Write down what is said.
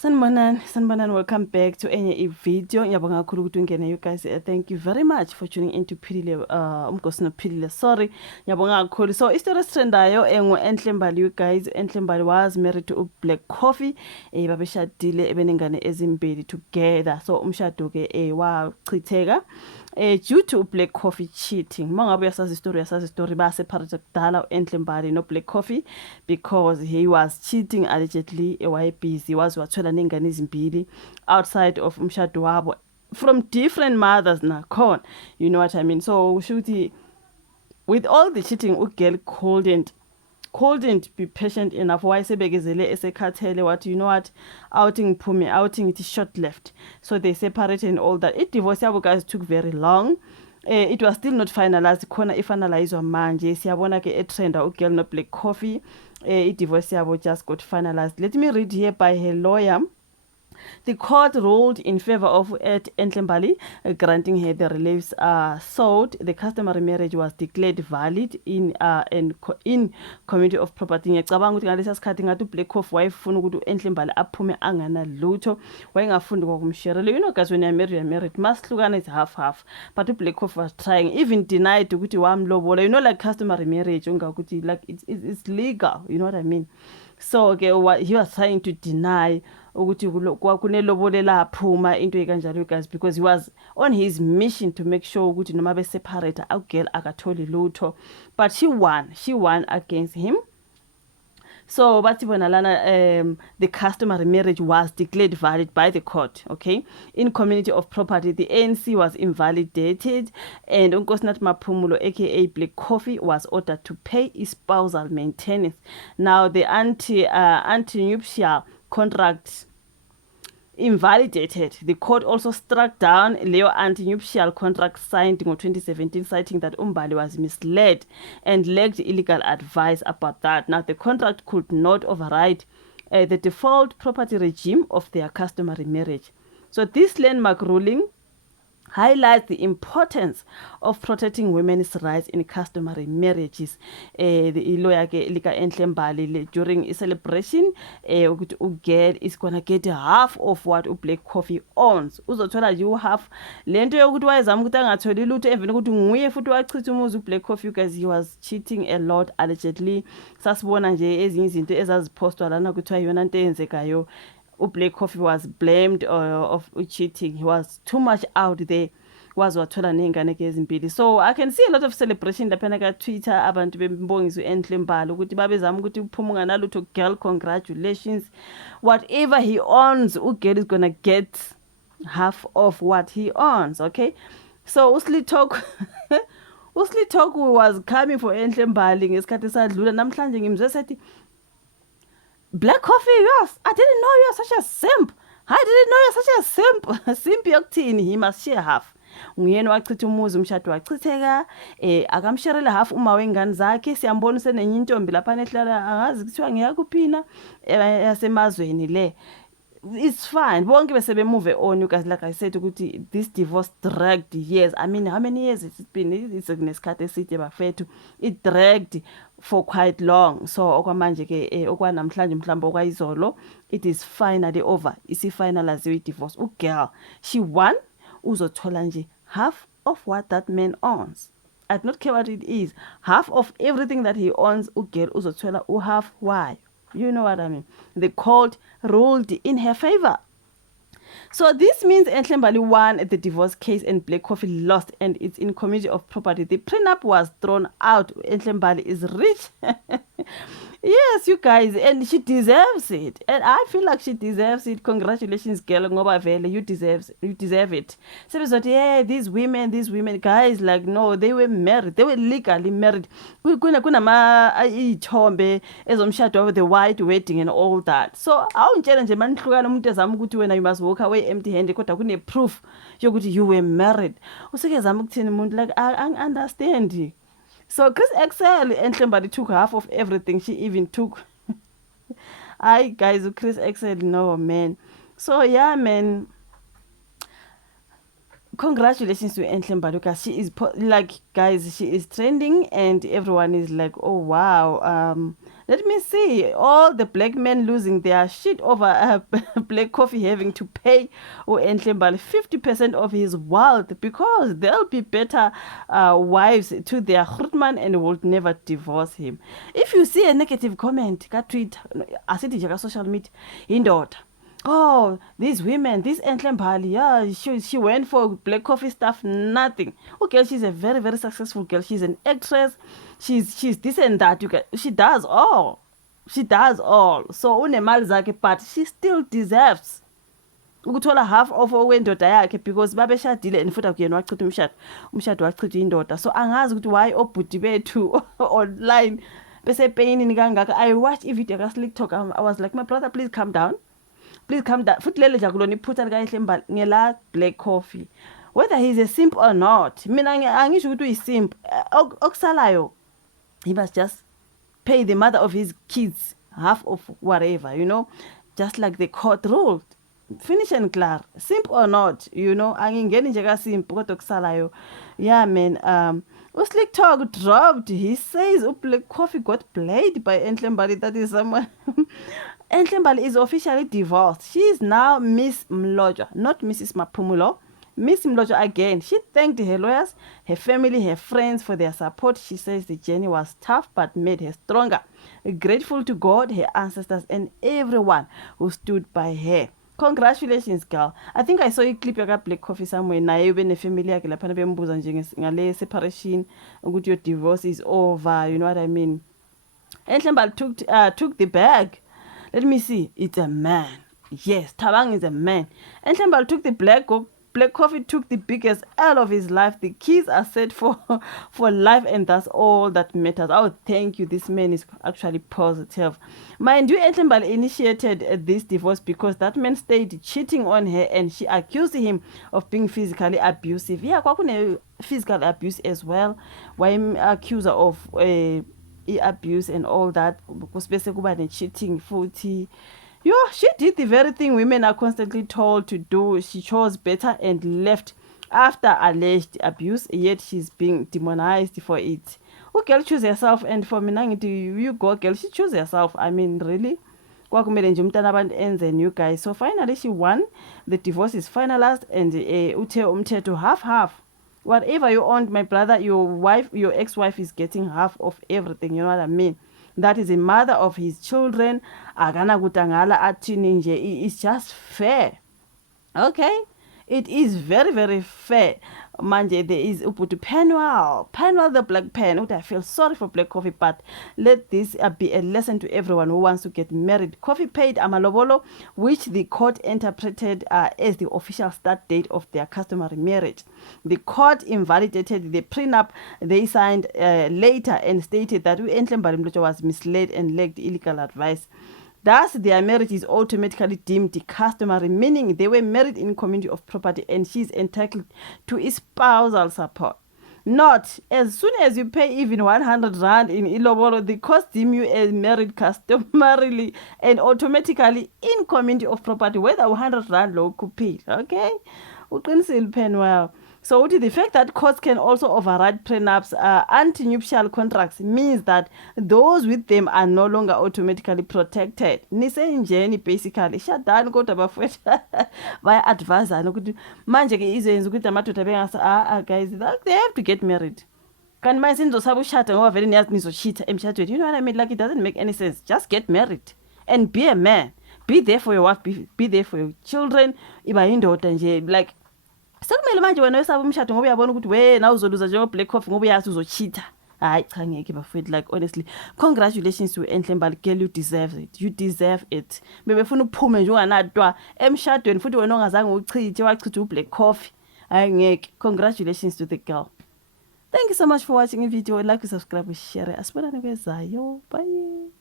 Sanibonani, welcome back to enye video. Ngiyabonga kakhulu ukuthi ungene you guys. Thank you very much for tuning into Philile umgosi nophilile. Sorry. Ngiyabonga kakhulu. So istory estrendayo Enhle Mbali you guys. Enhle Mbali was married to Black Coffee. Babeshadile ebenengane ezimbili together. So umshado ke wachitheka due to Black Coffee cheating. Mangabe yasazi story ba separate kudala Enhle Mbali no Black Coffee because he was cheating allegedly busy wathola nengane ezimbili outside of umshado wabo from different mothers nakhona, you know what I mean. So ushuthi with all the cheating ugirl couldn't be patient enough. Wayesebekezele esekhathele wathi, you know what, outing it is short left. So they separated and all that. Divorce yabo guys took very long. It was still not finalized. Khona ifinalizwa manje. Siyabona ke etrenda ugirl no Black Coffee. Divorce yabo just got finalized. Let me read here by her lawyer. The court ruled in favor of Enhle Mbali, granting her the reliefs sought. The customary marriage was declared valid in community of property. Ngiyacabanga ukuthi ngalesa sikhathi ngathi uBlack Coffee wayefuna ukuthi Enhle Mbali aphume angana lutho, wayengafundi kwakumsherele. You know guys, when you're married, masihlukana is half. But uBlack Coffee was trying, even denied ukuthi wamlobola. You know, like customary marriage, ungakuthi like it's legal, you know what I mean. So okay, what he was trying to deny ukuthi kunelobolela aphuma into ekanjalo guys, because he was on his mission to make sure ukuthi noma be separate awugirl akatholi lutho, but she won against him. So bathi bona lana the customary marriage was declared valid by the court. Okay, in community of property the ANC was invalidated and uNkosinathi Maphumulo aka Black Coffee was ordered to pay spousal maintenance. Now the anti-nuptial contract invalidated. The court also struck down Leo anti-nuptial contract signed in 2017, citing that Mbali was misled and lacked illegal advice about that. Now, the contract could not override the default property regime of their customary marriage. So this landmark ruling highlights the importance of protecting women's rights in customary marriages. The lawyer lika Enhle Mbali during a celebration girl is gonna get half of what Black Coffee owns. Uzothola you half lento yokuthi wayezama ukuthi angatholi lutho emveni ukuthi nguye futhi wachitha umuzi uBlack Coffee because he was cheating a lot allegedly. Sasibona nje ezinye izinto ezazipostwa lana kuthiwa yona into eyenzekayo. Black Coffee was blamed of cheating. He was too much out there. Wathola nengane ezimbili. So I can see a lot of celebration lapha ka Twitter, abantu bembongiso Enhle Mbali ukuthi babezama ukuthi uphuma nganalutho. Girl, congratulations. Whatever he owns, girl is gonna get half of what he owns. Okay, so Usli Talk was coming for Enhle Mbali ngesikhathi esadlula. Namhlanje ngimzwe sethi Black Coffee, yes, I didn't know you're such a simp. I didn't know you're such a simp. Simp yokuthini, he must share half. Nguyena wachitha umuzi umshado wachitheka, akamsherele half uma wengane zakhe. Siyambona senenye intombi lapha ehlala angazi kuthiwa ngiyakuphina yasemazweni le. It's fine. Bonke bese be move on, you guys. Like I said, this divorce dragged years. I mean, how many years it's been? It's nesikhathi eside bafethu. It dragged for quite long. So okwamanje ke okwanamhlanje mhlawumbe okwayizolo, it is finally over. Isi finalize divorce. Girl, she won. Uzothola nje half of what that man owns. I do not care what it is. Half of everything that he owns, girl uzothola half. Why? You know what I mean. The court ruled in her favor. So this means Enhle Mbali won the divorce case and Black Coffee lost, and it's in community of property. The prenup was thrown out. Enhle Mbali is rich. Yes, you guys, and she deserves it. And I feel like she deserves it. Congratulations, girl. Ngoba vele, you deserve it. So yeah, these women, guys, like no, they were married. They were legally married. Kuna ma ithombe ezomshado, the white wedding and all that. So awuntshela nje manihlukana umuntu ezama ukuthi wena you must walk away empty-handed kodwa kune proof yokuthi you were married. Useke zama ukuthini umuntu, like I understand. So Chris Excel Enhle Mbali took half of everything. She even took guys, Chris Excel, no man. So yeah, man, congratulations to Enhle Mbali because she is like, guys, she is trending and everyone is like, oh wow, Let me see. All the black men losing their shit over Black Coffee having to pay Entlembali 50% of his wealth because they'll be better wives to their Grootman and will never divorce him. If you see a negative comment, ka tweet, asithi nje ka social media, indoda. Oh, these women, this Entlembali, yeah, she went for Black Coffee stuff, nothing. Okay, she's a very, very successful girl. She's an actress. She's this and that. She does all. She does all. So unemali zakhe, but she still deserves ukuthola half of owendoda yakhe because babeshadile and futhi akuyena wachitha umshado wachitha indoda. So angazi ukuthi why obhuti bethu online bese payini kangaka. I watched a video ka Slick Talk. I was like, my brother, please calm down. Please calm down. Futhi lele jakulona iphutha lika Entlembali ngela Black Coffee. Whether he's a simp or not, mina angisho ukuthi uyisimp. Okusalayo, he must just pay the mother of his kids half of whatever, just like the court ruled. Finish and clear. Simp or not, angingeni nje ka simp kodwa okusalayo. Yeah, man. Slick Talk dropped. He says Black Coffee got played by Entlembali. That is someone. Entlembali is officially divorced. She is now Miss Mlotshwa, not Mrs. Maphumulo. Miss Mlotshwa again. She thanked her lawyers, her family, her friends for their support. She says the journey was tough but made her stronger. Grateful to God, her ancestors, and everyone who stood by her. Congratulations, girl. I think I saw a clip of Black Coffee somewhere. Naye ube nefamily yakhe lapha bembuza nje ngale separation ukuthi your divorce is over, you know what I mean. Entlembali took the bag. Let me see. It's a man. Yes, Thabang is a man. Entlembali took the Black Coffee took the biggest L of his life. The kids are set for life, and that's all that matters. Oh, thank you. This man is actually positive. Mind you, Entlembali initiated this divorce because that man stayed cheating on her, and she accused him of being physically abusive. Yeah, kwakune physical abuse as well. Why accuser of abuse and all that. Bese kuba ne cheating futhi. Yo, she did the very thing women are constantly told to do. She chose better and left after alleged abuse, yet she's being demonized for it. Girl, choose herself, and for me, you go, girl, she choose herself. I mean, really? Kwakumele nje umntana abantu enze new guy. So finally she won. The divorce is finalized, and uthe umthetho half. Whatever you owned, my brother, your ex-wife is getting half of everything. You know what I mean? That is a mother of his children. Agana kutangala athini nje. It's just fair. Okay? It is very, very fair. Manje, there is Uputu Penuel the Black Pen. I feel sorry for Black Coffee, but let this be a lesson to everyone who wants to get married. Coffee paid amalobolo, which the court interpreted as the official start date of their customary marriage. The court invalidated the prenup they signed later and stated that Entlembali Mlotshwa was misled and lacked illegal advice. Thus, their marriage is automatically deemed customary, meaning they were married in community of property and she is entitled to spousal support. Not as soon as you pay even 100 rand in ilobolo, the court deem you as married customarily and automatically in community of property, whether 100 rand low could pay. Okay? Uqinisile Penuel. So the fact that courts can also override prenups, anti-nuptial contracts, means that those with them are no longer automatically protected. Nisenjeni basically shadani kodwa bafethu baya advisana ukuthi manje ke izenza ukuthi amadoda bengasa guys they have to get married. Kanti manje sinizosaba ushada ngoba vele niyazi nizochitha emshadweni. You know what I mean? Like it doesn't make any sense. Just get married and be a man. Be there for your wife, be there for your children. Iba indoda nje like sekumele manje wena wesaba umshado ngoba uyabona ukuthi wena uzoluza njengo Black Coffee ngoba uyazi uzochitha. Hayi cha ngeke bafethu, like honestly congratulations to Entlembali, girl, you deserve it. You deserve it. Bebefuna uphume nje unganatwa emshadweni futhi wena ongazange uchithe wachitha uBlack Coffee. Hayi ngeke. Congratulations to the girl. Thank you so much for watching the video. Like, subscribe, share. Asibonane kwezayo. Bye.